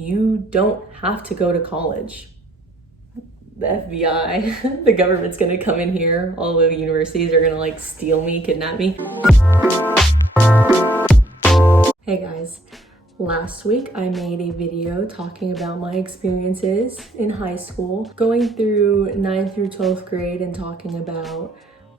You don't have to go to college. The FBI, the government's gonna come in here. All the universities are gonna like steal me, kidnap me. Hey guys, last week I made a video talking about my experiences in high school, going through 9th through 12th grade and talking about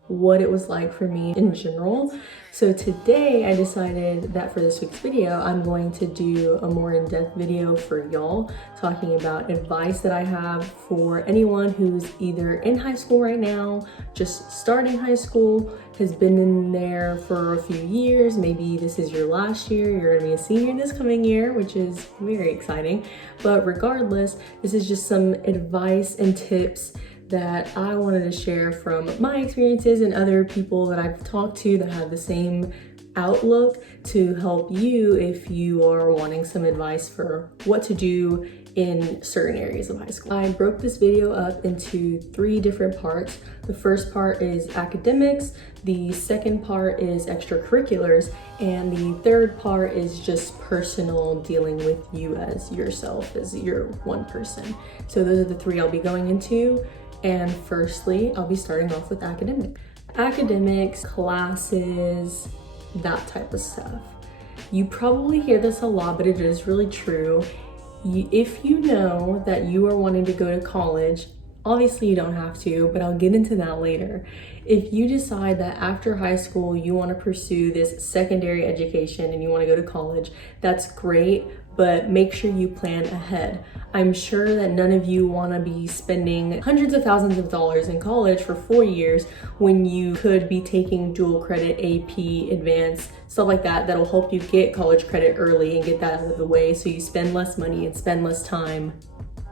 what it was like for me in general. So today I decided that for this week's video, I'm going to do a more in-depth video for y'all, talking about advice that I have for anyone who's either in high school right now, just starting high school, has been in there for a few years, maybe this is your last year, you're gonna be a senior this coming year, which is very exciting. But regardless, this is just some advice and tips that I wanted to share from my experiences and other people that I've talked to that have the same outlook to help you if you are wanting some advice for what to do in certain areas of high school. I broke this video up into 3 different parts. The first part is academics, the second part is extracurriculars, and the third part is just personal, dealing with you as yourself, as your one person. So those are the 3 I'll be going into. And firstly, I'll be starting off with academics, classes, that type of stuff. You probably hear this a lot, but it is really true. If you know that you are wanting to go to college, obviously you don't have to, but I'll get into that later. If you decide that after high school you want to pursue this secondary education and you want to go to college, that's great, but make sure you plan ahead. I'm sure that none of you want to be spending hundreds of thousands of dollars in college for 4 years when you could be taking dual credit, AP, advanced, stuff like that, that'll help you get college credit early and get that out of the way so you spend less money and spend less time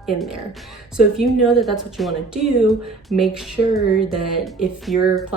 in there. So if you know that that's what you want to do, make sure that if your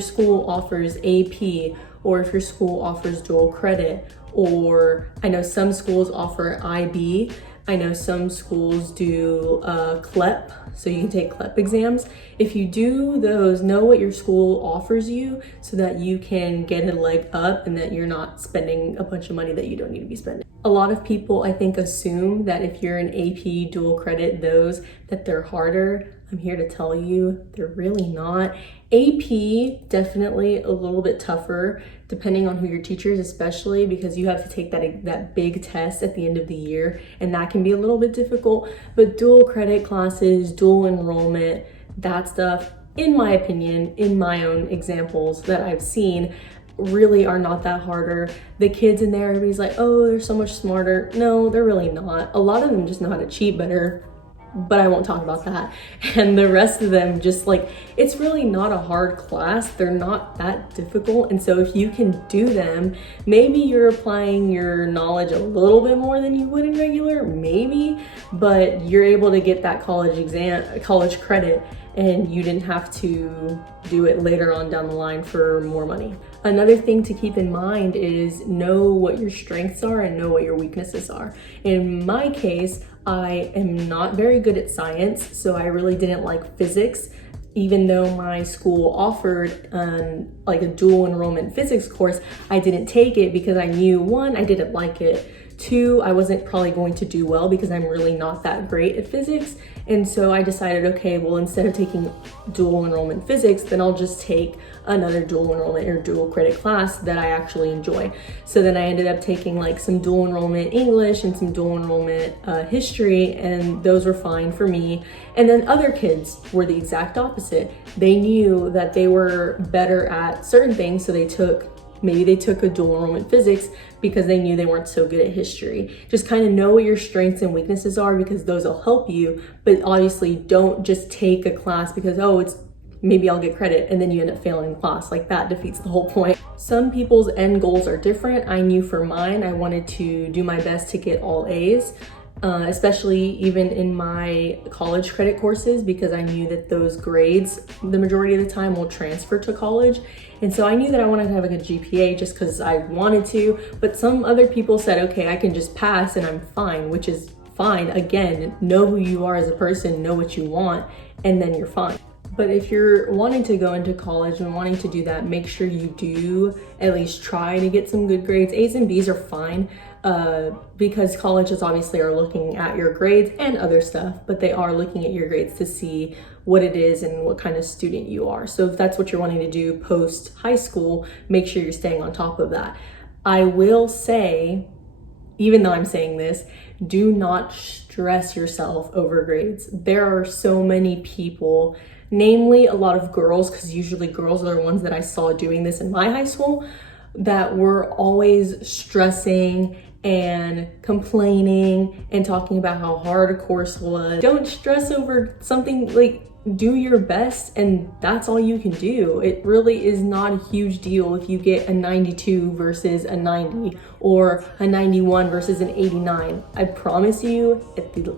school offers AP, or if your school offers dual credit, or I know some schools offer IB, I know some schools do CLEP, so you can take CLEP exams. If you do those, know what your school offers you so that you can get a leg up and that you're not spending a bunch of money that you don't need to be spending. A lot of people, I think, assume that if you're an AP dual credit, that they're harder. I'm here to tell you they're really not. AP, definitely a little bit tougher, depending on who your teacher is, especially because you have to take that big test at the end of the year, and that can be a little bit difficult. But dual credit classes, dual enrollment, that stuff, in my opinion, in my own examples that I've seen, really are not that harder. The kids in there, everybody's like, oh, they're so much smarter. No, they're really not. A lot of them just know how to cheat better, but I won't talk about that. And the rest of them just like, it's really not a hard class. They're not that difficult. And so if you can do them, maybe you're applying your knowledge a little bit more than you would in regular, maybe, but you're able to get that college credit, and you didn't have to do it later on down the line for more money. Another thing to keep in mind is know what your strengths are and know what your weaknesses are. In my case, I am not very good at science, so I really didn't like physics. Even though my school offered like a dual enrollment physics course, I didn't take it because I knew, 1, I didn't like it, 2, I wasn't probably going to do well because I'm really not that great at physics. And so I decided, okay, well, instead of taking dual enrollment physics, then I'll just take another dual enrollment or dual credit class that I actually enjoy. So then I ended up taking like some dual enrollment English and some dual enrollment history, and those were fine for me. And then other kids were the exact opposite. They knew that they were better at certain things, so maybe they took a dual enrollment physics because they knew they weren't so good at history. Just kind of know what your strengths and weaknesses are, because those will help you, but obviously don't just take a class because, oh, maybe I'll get credit, and then you end up failing the class. Like, that defeats the whole point. Some people's end goals are different. I knew for mine, I wanted to do my best to get all A's. Especially even in my college credit courses, because I knew that those grades, the majority of the time, will transfer to college. And so I knew that I wanted to have a good GPA just because I wanted to, but some other people said, okay, I can just pass and I'm fine, which is fine. Again, know who you are as a person, know what you want, and then you're fine. But if you're wanting to go into college and wanting to do that, make sure you do at least try to get some good grades. A's and B's are fine. because colleges obviously are looking at your grades and other stuff, but they are looking at your grades to see what it is and what kind of student you are. So if that's what you're wanting to do post high school, make sure you're staying on top of that. I will say, even though I'm saying this, do not stress yourself over grades. There are so many people, namely a lot of girls, because usually girls are the ones that I saw doing this in my high school, that were always stressing and complaining and talking about how hard a course was. Don't stress over something. Like, do your best, and that's all you can do. It really is not a huge deal if you get a 92 versus a 90 or a 91 versus an 89. I promise you,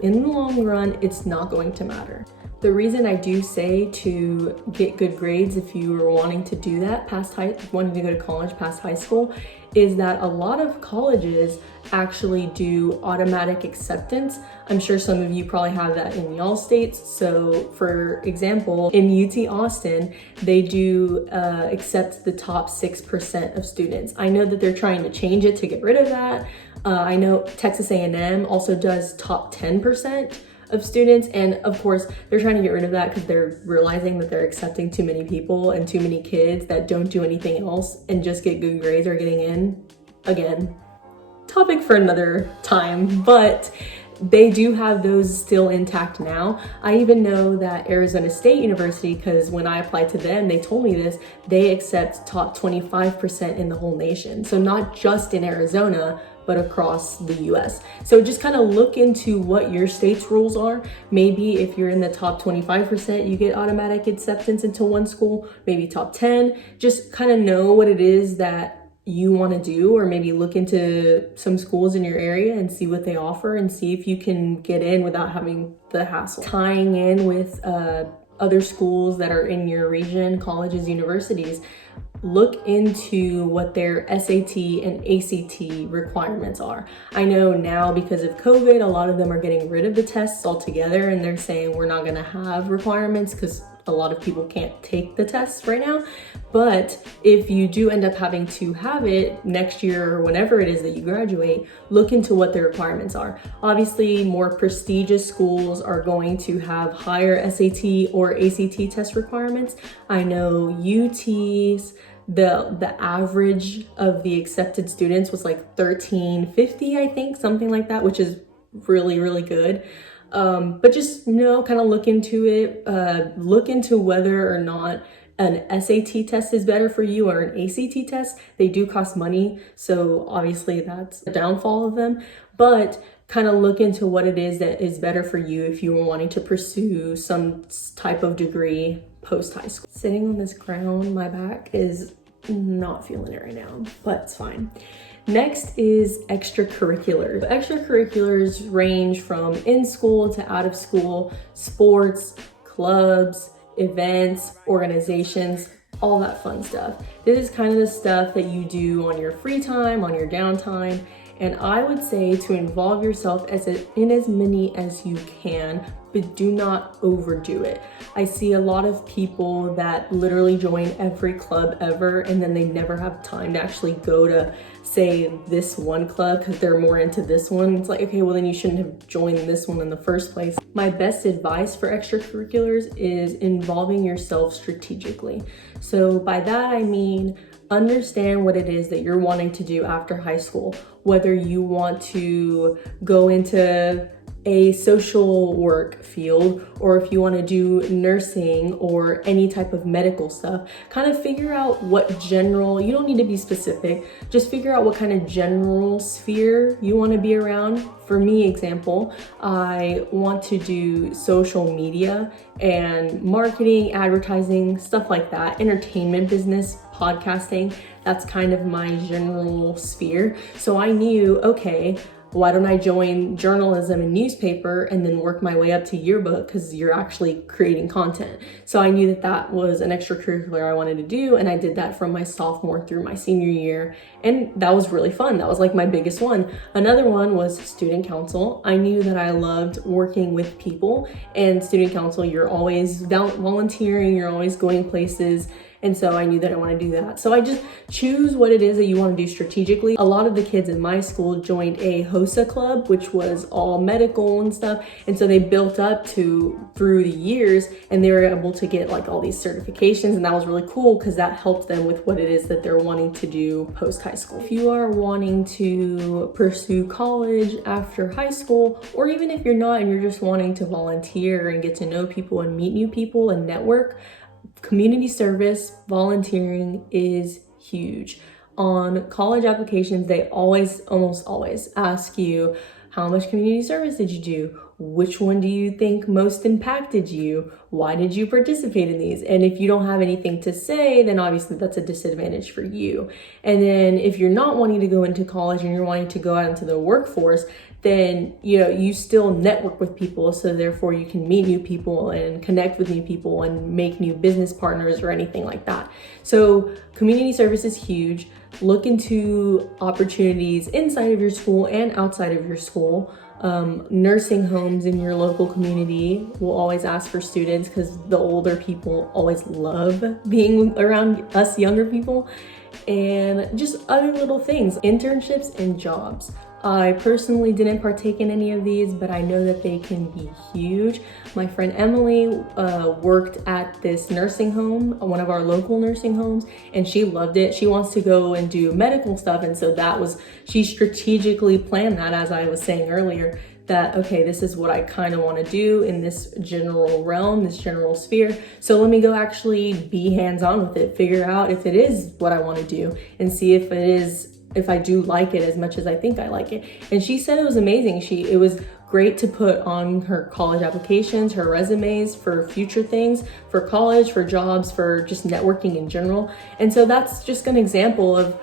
in the long run, it's not going to matter. The reason I do say to get good grades if you are wanting to do that wanting to go to college past high school, is that a lot of colleges actually do automatic acceptance. I'm sure some of you probably have that in y'all states. So for example, in UT Austin, they do accept the top 6% of students. I know that they're trying to change it to get rid of that. I know Texas A&M also does top 10% of students, and of course they're trying to get rid of that because they're realizing that they're accepting too many people and too many kids that don't do anything else and just get good grades or getting in. Again, topic for another time, but they do have those still intact now. I even know that Arizona State University, because when I applied to them, they told me this, they accept top 25% in the whole nation. So not just in Arizona, but across the US. So just kind of look into what your state's rules are. Maybe if you're in the top 25%, you get automatic acceptance into one school, maybe top 10. Just kind of know what it is that you want to do, or maybe look into some schools in your area and see what they offer and see if you can get in without having the hassle. Tying in with other schools that are in your region, colleges, universities, look into what their SAT and ACT requirements are. I know now because of COVID, a lot of them are getting rid of the tests altogether, and they're saying we're not going to have requirements because a lot of people can't take the tests right now. But if you do end up having to have it next year or whenever it is that you graduate, look into what the requirements are. Obviously, more prestigious schools are going to have higher SAT or ACT test requirements. I know UT's, the average of the accepted students was like 1350, I think, something like that, which is really, really good. But just, kind of look into it, look into whether or not an SAT test is better for you or an ACT test. They do cost money, so obviously that's the downfall of them, but kind of look into what it is that is better for you if you were wanting to pursue some type of degree post high school. Sitting on this ground, my back is not feeling it right now, but it's fine. Next is extracurriculars. Extracurriculars range from in school to out of school, sports, clubs, events, organizations, all that fun stuff. This is kind of the stuff that you do on your free time, on your downtime, and I would say to involve yourself in as many as you can, but do not overdo it. I see a lot of people that literally join every club ever, and then they never have time to actually go to, say, this one club because they're more into this one. It's like, okay, well then you shouldn't have joined this one in the first place. My best advice for extracurriculars is involving yourself strategically. So by that I mean, understand what it is that you're wanting to do after high school, whether you want to go into a social work field, or if you want to do nursing or any type of medical stuff. Kind of figure out what general, you don't need to be specific, just figure out what kind of general sphere you want to be around. For me, example, I want to do social media and marketing, advertising, stuff like that, entertainment business, podcasting. That's kind of my general sphere. So I knew, okay, why don't I join journalism and newspaper and then work my way up to yearbook, because you're actually creating content. So I knew that that was an extracurricular I wanted to do, and I did that from my sophomore through my senior year, and that was really fun. That was like my biggest one. Another one was student council. I knew that I loved working with people, and student council, you're always volunteering, you're always going places, And so I knew that I want to do that. So I just choose what it is that you want to do strategically. A lot of the kids in my school joined a HOSA club, which was all medical and stuff. And so they built up through the years, and they were able to get like all these certifications. And that was really cool because that helped them with what it is that they're wanting to do post high school. If you are wanting to pursue college after high school, or even if you're not and you're just wanting to volunteer and get to know people and meet new people and network, community service, volunteering is huge. On college applications, they almost always ask you, how much community service did you do? Which one do you think most impacted you? Why did you participate in these? And if you don't have anything to say, then obviously that's a disadvantage for you. And then if you're not wanting to go into college and you're wanting to go out into the workforce, then you still network with people, so therefore you can meet new people and connect with new people and make new business partners or anything like that. So community service is huge. Look into opportunities inside of your school and outside of your school. Nursing homes in your local community will always ask for students because the older people always love being around us younger people. And just other little things, internships and jobs. I personally didn't partake in any of these, but I know that they can be huge. My friend Emily worked at this nursing home, one of our local nursing homes, and she loved it. She wants to go and do medical stuff, and so she strategically planned that, as I was saying earlier, that, okay, this is what I kind of want to do in this general realm, this general sphere. So let me go actually be hands-on with it, figure out if it is what I want to do, and see if I do like it as much as I think I like it. And she said it was amazing. It was great to put on her college applications, her resumes for future things, for college, for jobs, for just networking in general. And so that's just an example of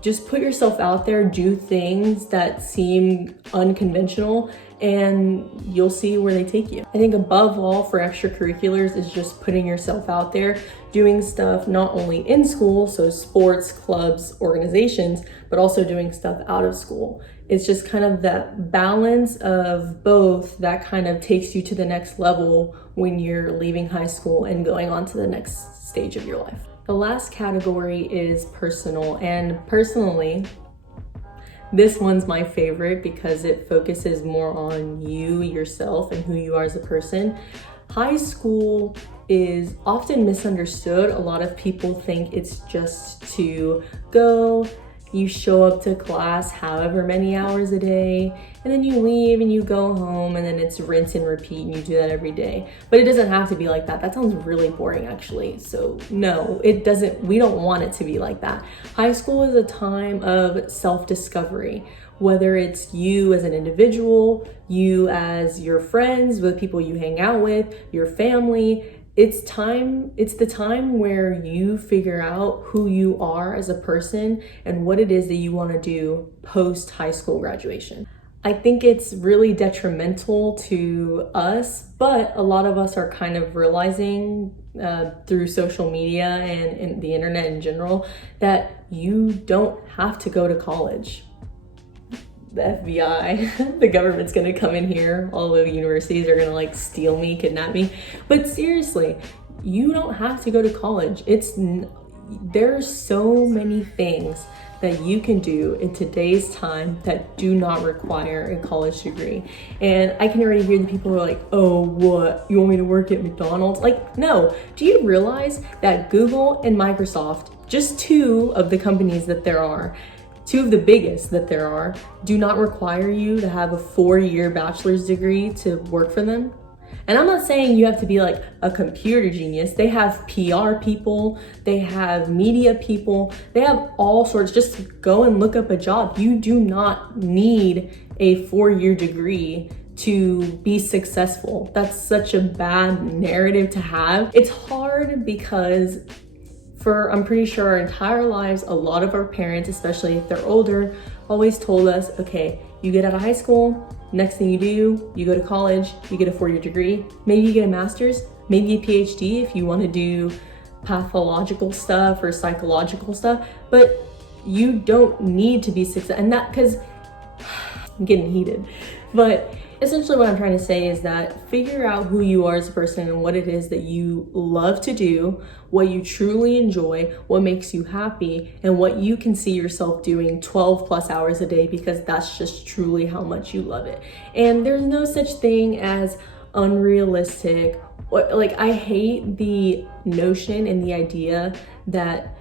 just put yourself out there, do things that seem unconventional, and you'll see where they take you. I think above all for extracurriculars is just putting yourself out there, doing stuff not only in school, so sports, clubs, organizations, but also doing stuff out of school. It's just kind of that balance of both that kind of takes you to the next level when you're leaving high school and going on to the next stage of your life. The last category is personal, and personally, this one's my favorite because it focuses more on you, yourself, and who you are as a person. High school is often misunderstood. A lot of people think it's just to go, you show up to class however many hours a day, and then you leave and you go home, and then it's rinse and repeat, and you do that every day. But it doesn't have to be like that. That sounds really boring, actually. So no, it doesn't. We don't want it to be like that. High school is a time of self-discovery, whether it's you as an individual, you as your friends, the people you hang out with, your family. It's the time where you figure out who you are as a person and what it is that you want to do post high school graduation. I think it's really detrimental to us, but a lot of us are kind of realizing through social media and the internet in general that you don't have to go to college. The FBI, the government's gonna come in here, all the universities are gonna steal me, kidnap me. But seriously, you don't have to go to college. There's so many things that you can do in today's time that do not require a college degree. And I can already hear the people who are like, oh, what? You want me to work at McDonald's? No. Do you realize that Google and Microsoft, just two of the companies that there are, two of the biggest that there are, do not require you to have a 4-year bachelor's degree to work for them? And I'm not saying you have to be a computer genius. They have PR people, they have media people, they have all sorts. Just go and look up a job. You do not need a 4-year degree to be successful. That's such a bad narrative to have. It's hard because I'm pretty sure our entire lives, a lot of our parents, especially if they're older, always told us, okay, you get out of high school, next thing you do, you go to college, you get a 4-year degree, maybe you get a master's, maybe a PhD if you want to do pathological stuff or psychological stuff, but you don't need to be successful. And that, because I'm getting heated, but Essentially what I'm trying to say is that figure out who you are as a person and what it is that you love to do, what you truly enjoy, what makes you happy, and what you can see yourself doing 12 plus hours a day, because that's just truly how much you love it. And there's no such thing as unrealistic. Like, I hate the notion and the idea that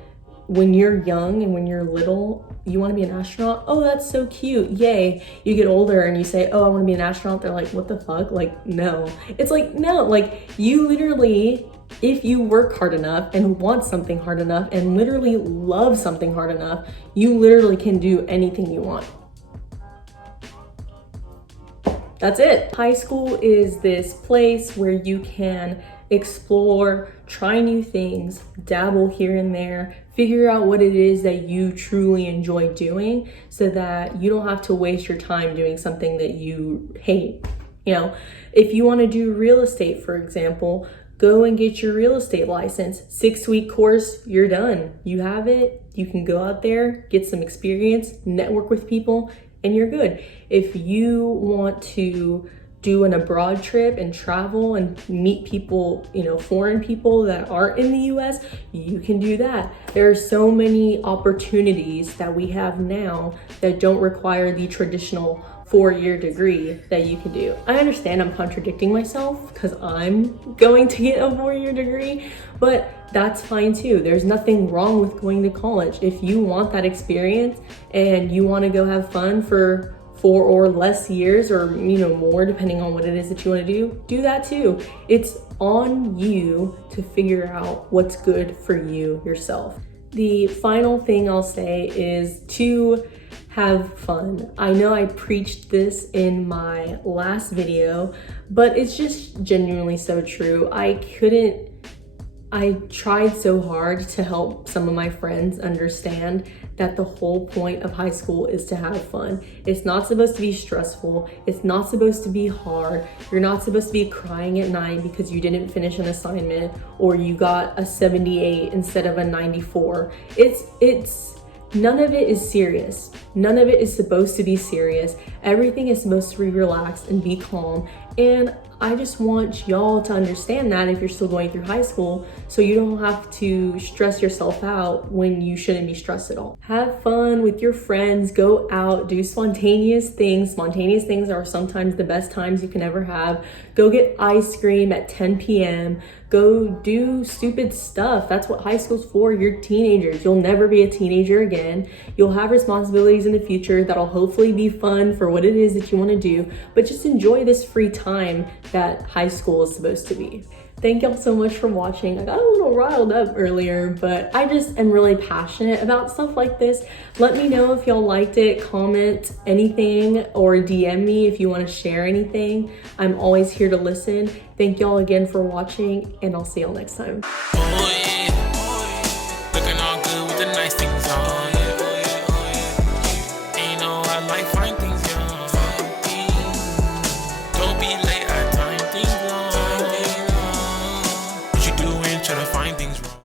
when you're young and when you're little, you want to be an astronaut. Oh, that's so cute. Yay. You get older and you say, oh, I want to be an astronaut. They're like, what the fuck? Like, no. It's like, no, like you literally, if you work hard enough and want something hard enough and literally love something hard enough, you literally can do anything you want. That's it. High school is this place where you can explore, try new things, dabble here and there, figure out what it is that you truly enjoy doing so that you don't have to waste your time doing something that you hate. You know, if you want to do real estate, for example, go and get your real estate license. 6-week course, you're done. You have it. You can go out there, get some experience, network with people, and you're good. If you want to do an abroad trip and travel and meet people, you know, foreign people that aren't in the US, you can do that. There are so many opportunities that we have now that don't require the traditional 4-year degree that you can do. I understand I'm contradicting myself because I'm going to get a 4-year degree, but that's fine too. There's nothing wrong with going to college. If you want that experience and you want to go have fun for 4 or less years, or you know, more depending on what it is that you want to do that too. It's on you to figure out what's good for you yourself. The final thing I'll say is to have fun. I know I preached this in my last video, but it's just genuinely so true. I tried so hard to help some of my friends understand that the whole point of high school is to have fun. It's not supposed to be stressful. It's not supposed to be hard. You're not supposed to be crying at night because you didn't finish an assignment or you got a 78 instead of a 94. None of it is serious. None of it is supposed to be serious. Everything is supposed to be relaxed and be calm. And I just want y'all to understand that if you're still going through high school, so you don't have to stress yourself out when you shouldn't be stressed at all. Have fun with your friends, go out, do spontaneous things. Spontaneous things are sometimes the best times you can ever have. Go get ice cream at 10 p.m. Go do stupid stuff. That's what high school's for. You're teenagers. You'll never be a teenager again. You'll have responsibilities in the future that'll hopefully be fun for what it is that you want to do, but just enjoy this free time that high school is supposed to be. Thank y'all so much for watching. I got a little riled up earlier, but I just am really passionate about stuff like this. Let me know if y'all liked it, comment anything, or DM me if you want to share anything. I'm always here to listen. Thank y'all again for watching, and I'll see y'all next time. Looking all good with the nice things on.